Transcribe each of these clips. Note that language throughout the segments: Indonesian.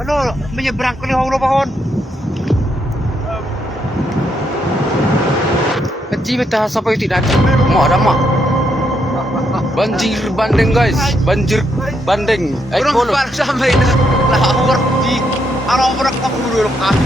Ano, menyeberang ke lihong pohon. Kecil betah sampai tidak mau ada mak. Banjir bandeng guys, banjir bandeng. Kurang Bolo. balik sampai itu. Lah orang di arah orang kamu dulu kan.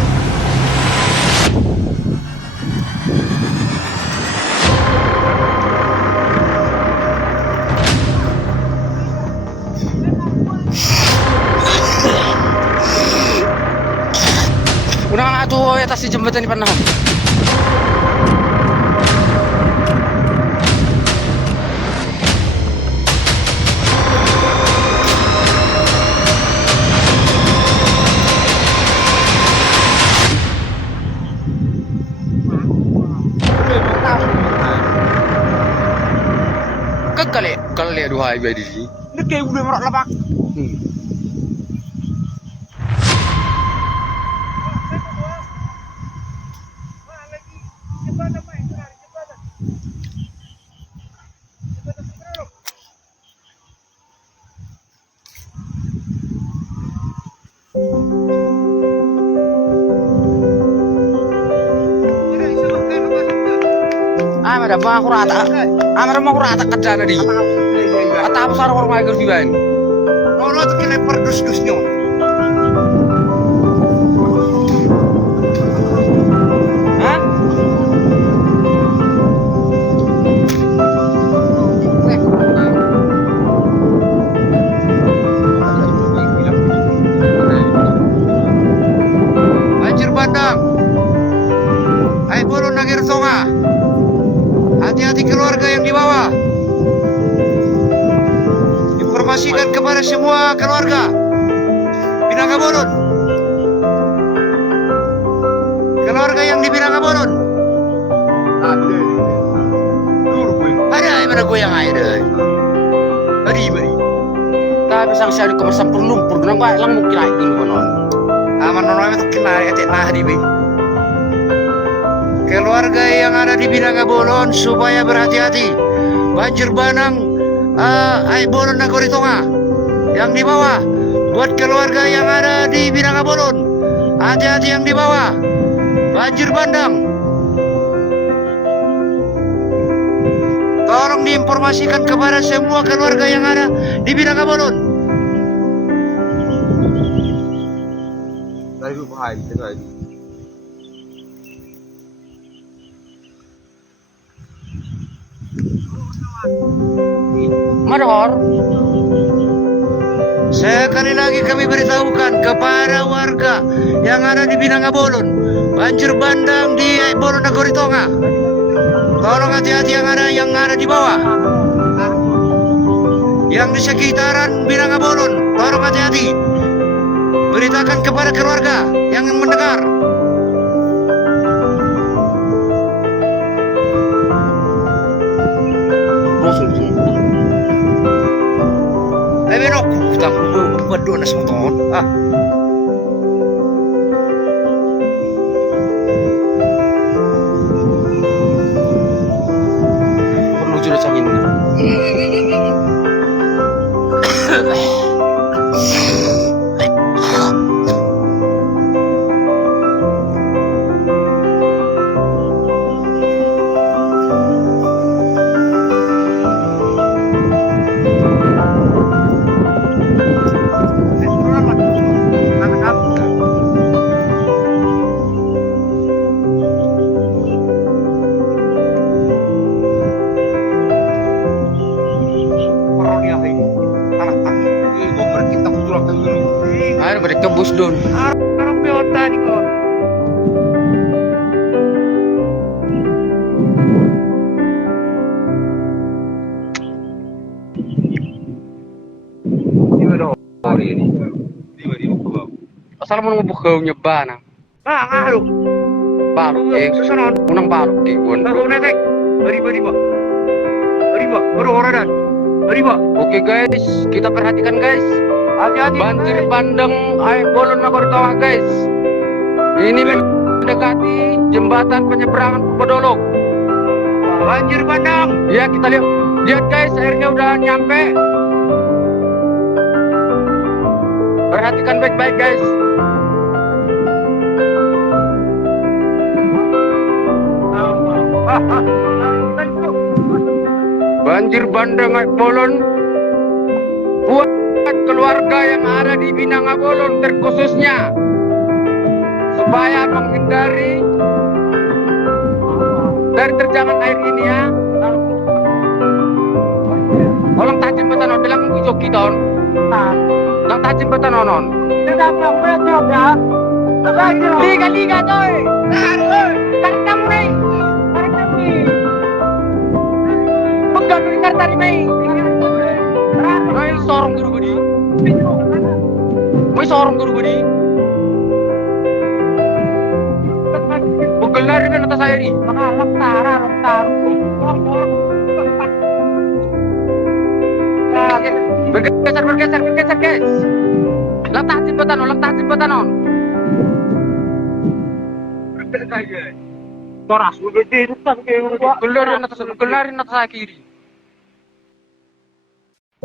Unang tuh atas si jembatan di Panahan. Kekali dua ibu di sini. Ini kayak udah merak lepak. Ada mah aku rata. Ada mah aku rata kerja tadi. Atau apa sarung orang mager juga ini. Nono tuh kena perdus-dusnya. Hah? Banjir bandang. Hai buru nagir songa. Hati-hati keluarga yang di bawah. Informasikan kepada semua keluarga Binangabolon. Keluarga yang di Binangabolon. Ada yang mana goyang aja deh. Bari. Tapi sang siya ko masampur lumpur nang ba lang mo kinain dulu konon. Aman orang itu kena etik nah di be. Keluarga yang ada di Binangabolon supaya berhati-hati. Banjir bandang ay bolon na Goritonga yang di bawah. Buat keluarga yang ada di Binangabolon, hati-hati yang di bawah. Banjir bandang. Tolong diinformasikan kepada semua keluarga yang ada di Binangabolon. Dari bahaya itu lagi. Mador. Sekali lagi kami beritahukan kepada warga yang ada di Binangabolon, banjir bandang di Bolon Nagoritonga. Tolong hati-hati yang ada di bawah. Yang di sekitaran Binangabolon, tolong hati-hati. Beritakan kepada keluarga yang mendengar. Benok, kita berdua nas motor. Perlu sudah sangin. Ayo mereka bus don. Orang peota di kon. Asal mau buka nyoba nang. Ngalu. Balok Susunan. unang balok gon. Tahu netek. Bari, Pak. Baru orang dan. Bari, Pak. Oke guys, kita perhatikan guys. Hati-hati. Banjir bandang air bolon Nagoritonga guys. Ini mendekati jembatan penyeberangan Pedolok. Banjir bandang. Ya kita lihat guys, airnya udah nyampe. Perhatikan baik-baik guys. Banjir bandang Aik Bolon buat keluarga yang ada di Binangabolon terkhususnya supaya menghindari dari terjangan air ini ya. Orang tajam betanon bilang joki don. Lang tajam betanon. Liga toy. Tarik kamu nih. Pegang dari kartu nih. Mai sorong guru budi. Mai sorong guru budi. Pegang dari atas air ini. Lektar. Bergeser guys. Letak jembatan. Toras udah itu tapi Gelarin atas kiri.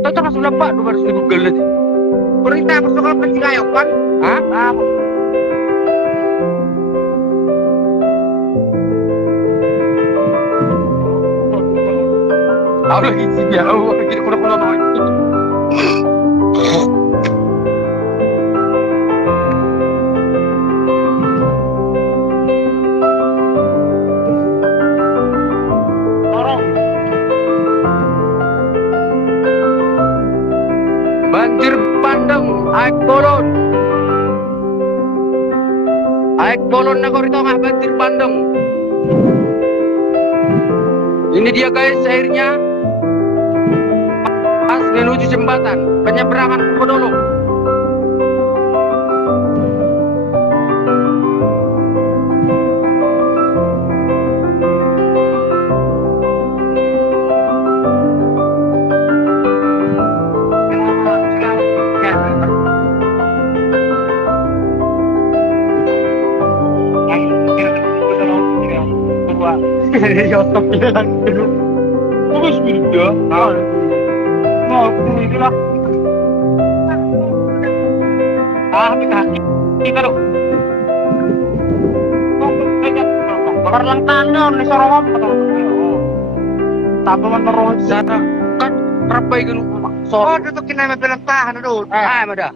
Cocok langsung lempak 200.000 gelet. perintah persoalan pencegahan. Hah? Aku lagi sih ya, aku lagi kurang noy. Banjir bandang Aik Bolon Nagori Tengah banjir bandang. Ini dia guys airnya pas menuju jembatan penyeberangan Podolong. Youtube bilang dulu. Terus video. Mau itu lah. Kita lo. Bakar lang tangan ni sorong tapi man terus Sana kan rapai ganu. Oh, dito kinay mapilantahan doon. Mada.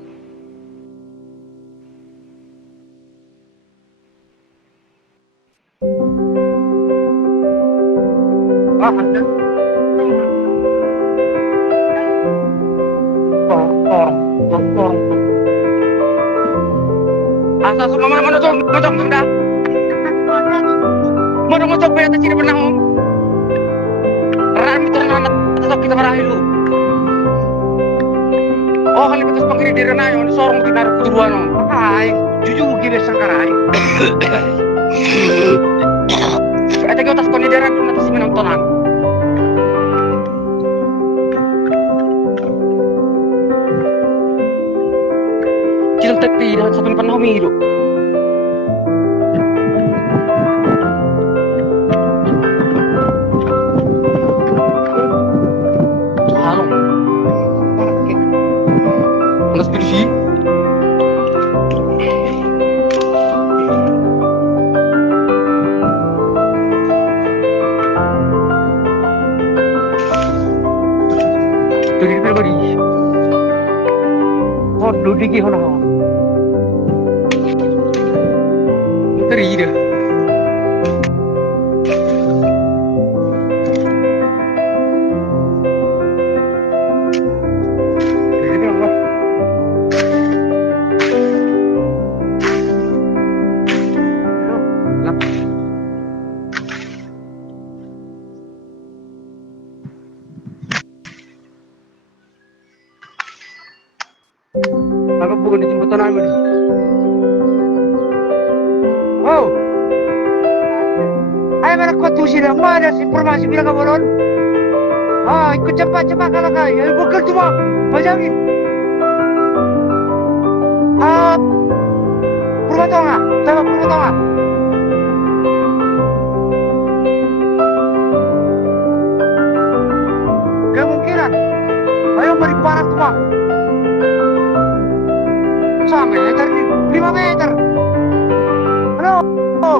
Asa semua mana tuh sudah. Mana mau coba atas sini pernah om. Rami terang atas kita marahin lu. Oh kali betul pengiri di renayo sorong dinar keturuan om. Ay, jujur gini sangkaray. Ada ke atas koni daerah dulu atas menontonan. Kita tadi dalam satu panah miru. Halo. Mas Birsi. Tadi berbagi. Oh, duduk di mana? Terida. Aku bukan di jembatan Amir. Oh. Ay, mana kuatu sila. Mana informasi Binangabolon? Ah, ikut cepat kalau kau. Ay, bukan cuma majamin. Purwatonga, sama Purwatonga. Kemungkinan. Ayo beri parah semua. meter nih, 5 meter. Halo. Oh.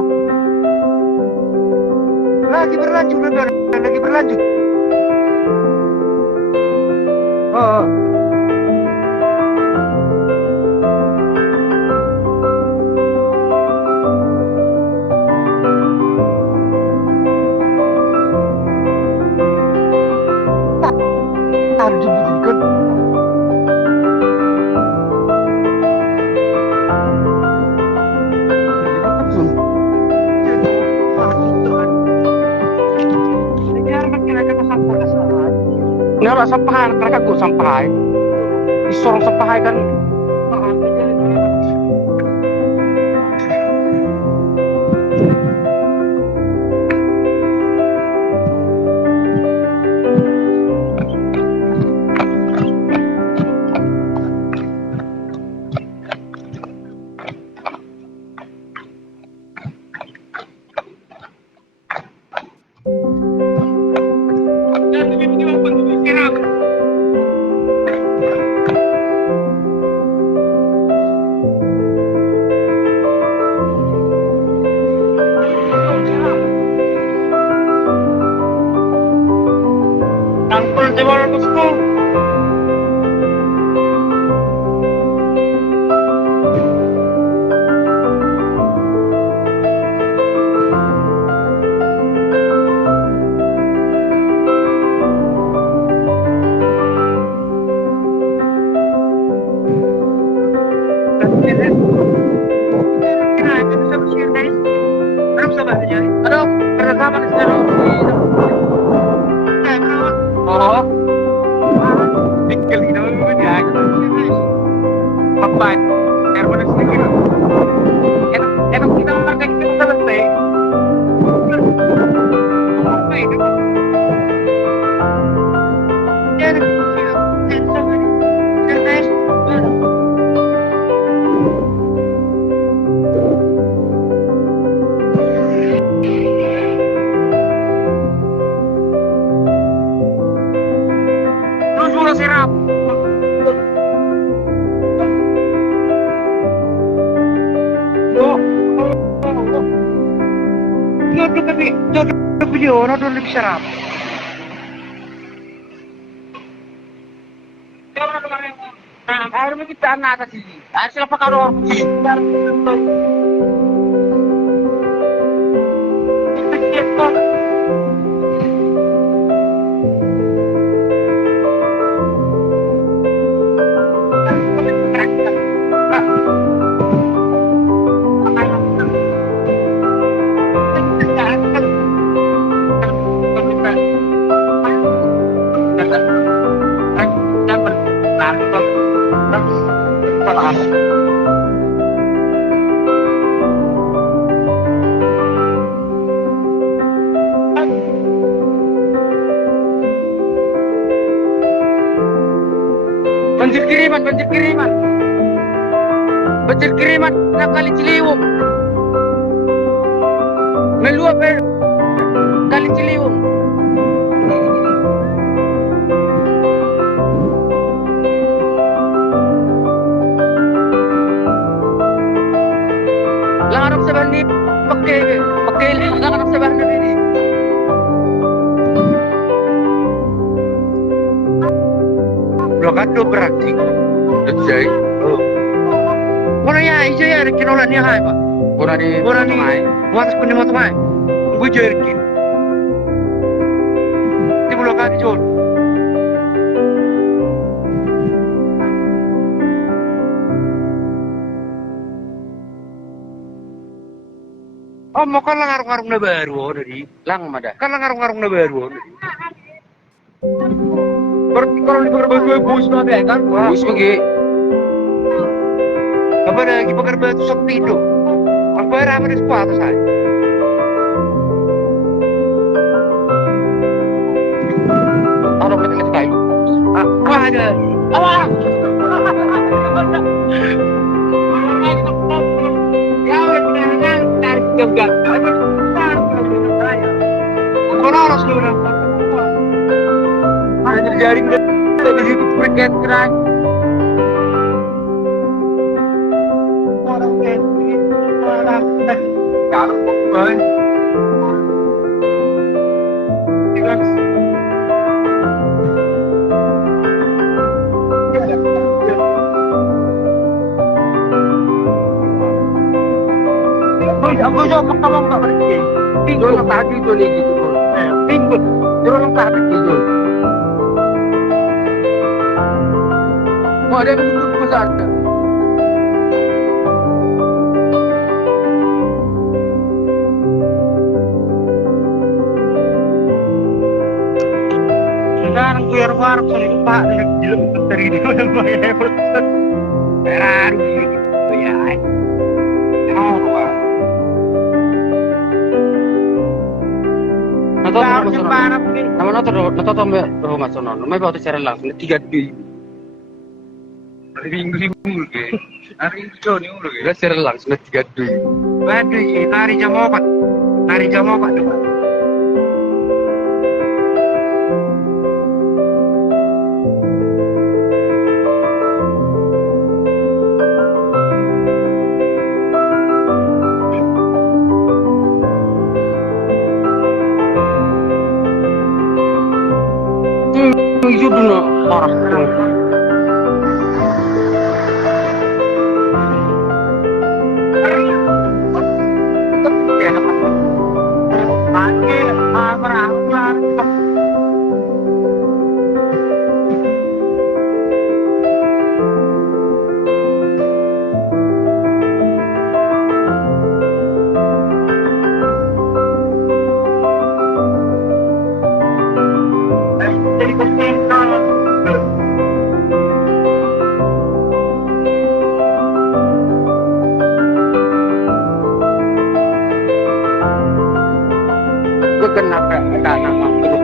Lagi berlanjut, lagi berlanjut. Oh. Harus dibuktikan. Nggak lah sampahan, karena gue sampahan. Disorong sampahan kan. Tangkul di bawah bosku. Aduh, pertama di sana. Oh, tinggal kita begini aja. Apa? Air mana sedikit? Enak kita makan kita selesai. Apa itu? Jadi, sirap. Jodoh video, jodoh lebih sirap. Air kita anak atas ini. Air siapa kalau? Banjir kiriman na Kali Ciliwung. Meluap Kali Ciliwung. Langarap sa bahan ni pakai langarap sa bahan ni. Blokado berarti. Jadi, Orang ya, hijau ya, kinolan ni hai pak. Orang ni, watas pun ni mau tumai. Bujur kin. Di blokado jol. Oh, mau kan ngarung-ngarung na baru dari. lang mada. Kan ngarung-ngarung na baru. Berarti kalau di berbagi bus nanti kan? Bus pergi. Apa lagi bakar batu seperti itu? Ang pera mo rin sa kwato sa akin. Ano ba tingin kayo? Wala. Awak. Tarik jebak. Kung oras doon na. Ada jaring dari situ cricket keran. Kalau boy. Aku jawab kamu nggak berhenti. Tinggal yang tadi itu nih gitu bro. Tinggal, jangan yang tadi gitu. Mau ada yang duduk besar. Sekarang gue harap sama Pak yang gila dari ini udah banyak hebat. Beradu gitu ya. Nama nonton rumah sono, namanya bawa secara langsung 3 duit. Ribu ke, hari itu nih udah ke. Udah secara langsung 3 duit. Waduh, nari jam 4. Nari jam 4 tuh. Itu dulu parah tuh. Kenapa ada nama grup?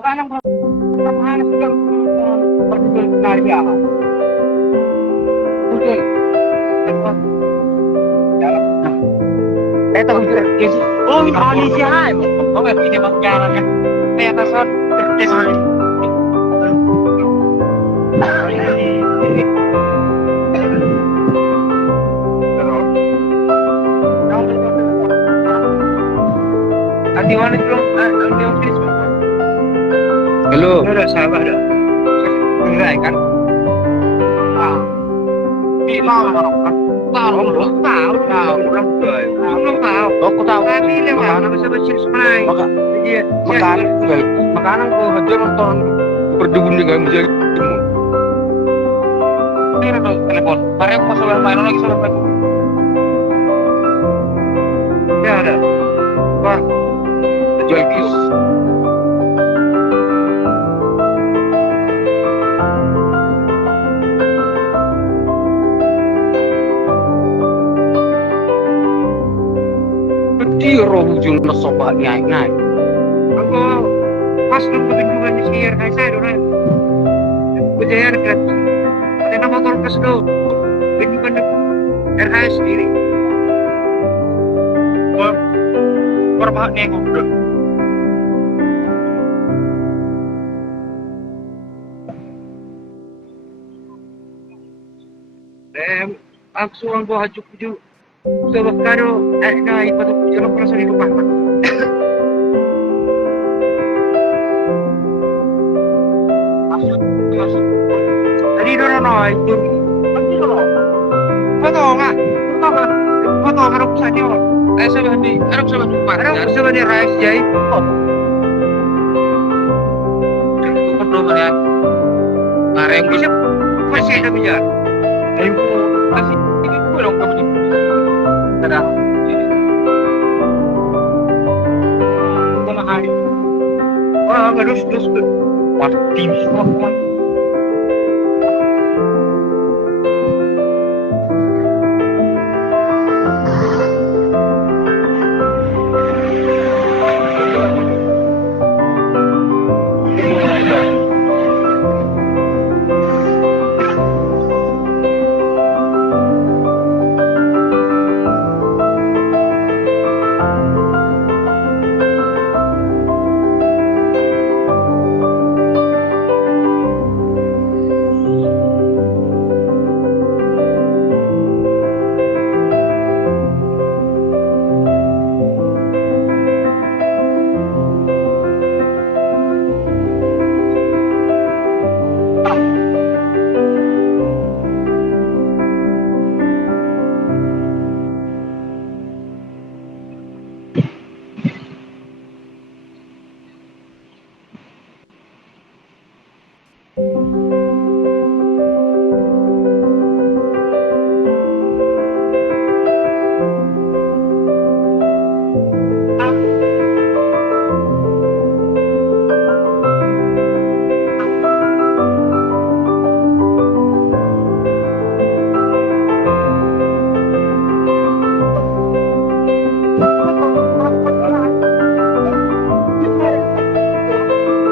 Sekarang pertama sedang berkenari apa? Udah. Tahu juga. Oh, ini polisi hai. Oh, ini mas jalannya. Kayak kasar tertes. Adiwan itu Halo. udah sabar dah. Enggak kan? Belum tahu. Aku tahu. Tapi lewat bisa bersih sebenarnya. Iya. Makanan enggak. Makanan kok hadir nonton berdubun juga menjadi timun. Ini ada telepon. Mari aku masalah main lagi sama aku. Ya ada. Wah. Jual kis. Roh hujung sobat naik. Aku pas nunggu bendungannya si RKS saya dulu. Kejayaan gratis. Ada nama motor kes dulu. Bendungan RKS sendiri. Berapa nih ngobrol? Aku suang bawa hajuk sebab kado na ipatok jalan perasaan itu pak. Masuk. Tadi no itu. Foto nggak? Foto nggak aku saja. Saya di, aku sama di pak. Aku sama di rais jai. Itu kan belum ya. Bareng bisa masih ada biar. Ibu masih ini belum kamu. Ada hari wah nggak dus mati semua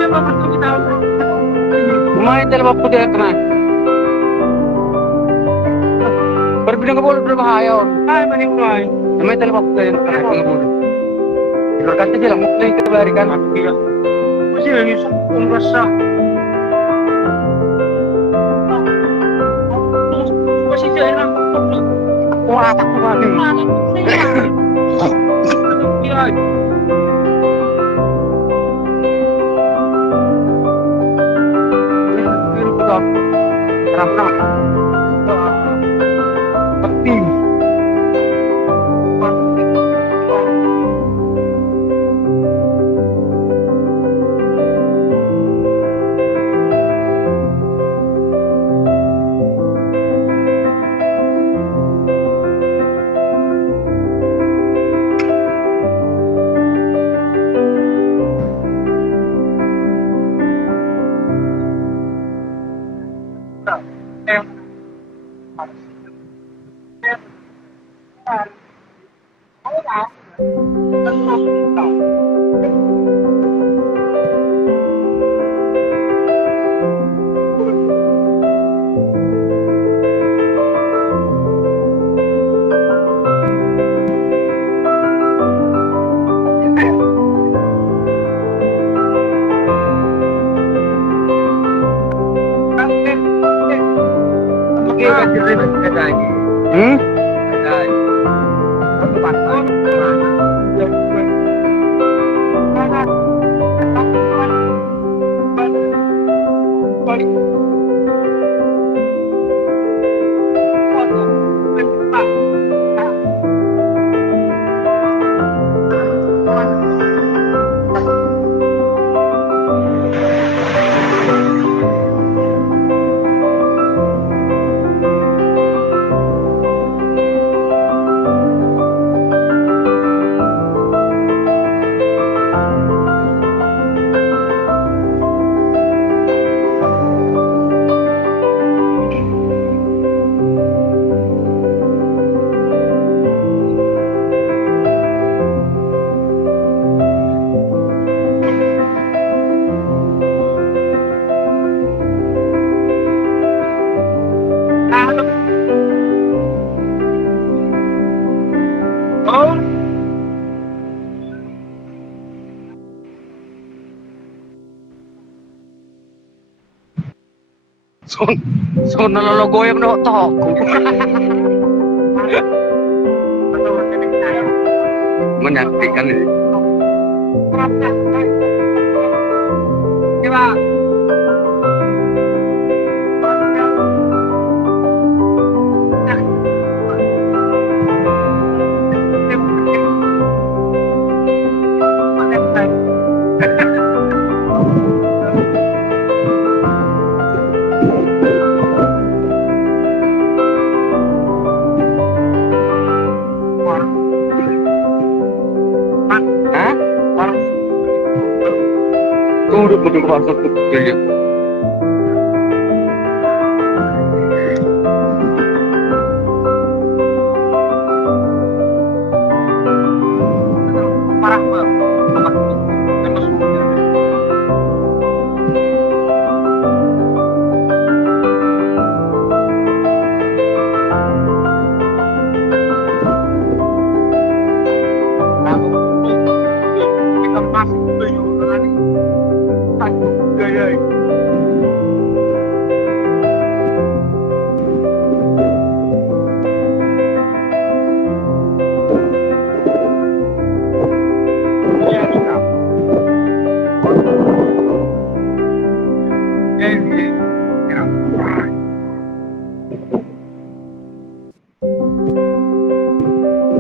apa betul kita? Kumain dalam waktu dia kena. Berbidang bolon berbahaya. Ay, manimulay. Kumain dalam waktu dia kena bolon. Berkata dia lang mulai kebalikan. Iya. Kasi lang yung kung basta. Kasi siya lang. Wah, tak kembali. Iya. Terang-terang. Penting. Hmm? Oh, So nalologoyang na ito ako. Menyanti kan ini. Diba? Hah? Tunggu dulu masuk ke dia. Parah banget. Kita masih tuyulan nih. Takut gaya. Iya, kita.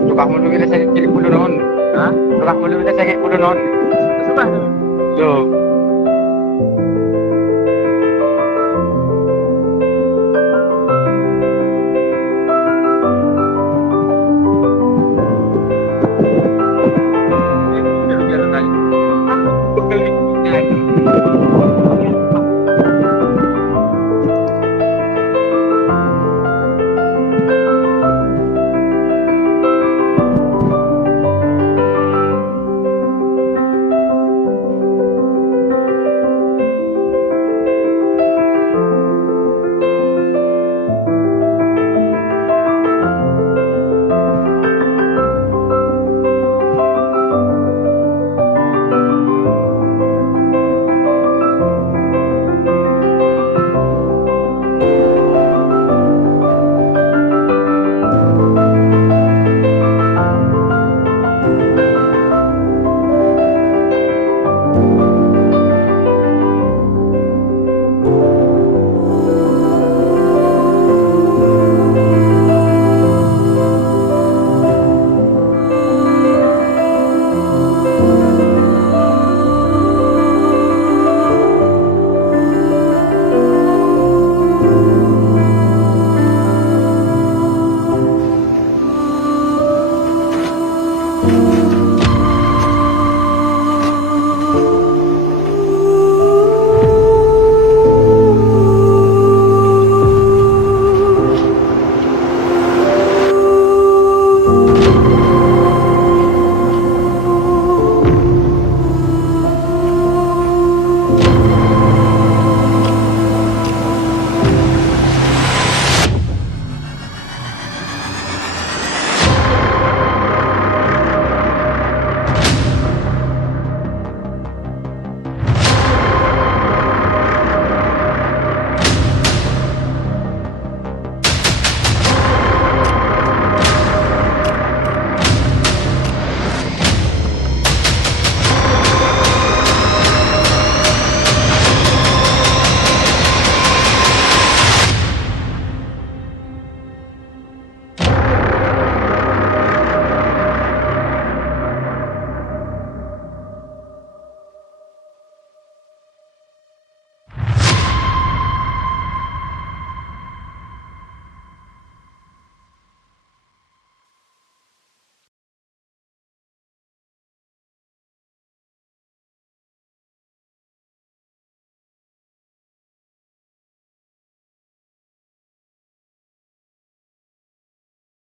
Luka mo dulu kita sakit kiri bulu non. Hah? Luka mo dulu kita sakit bulu non. Sudah. So,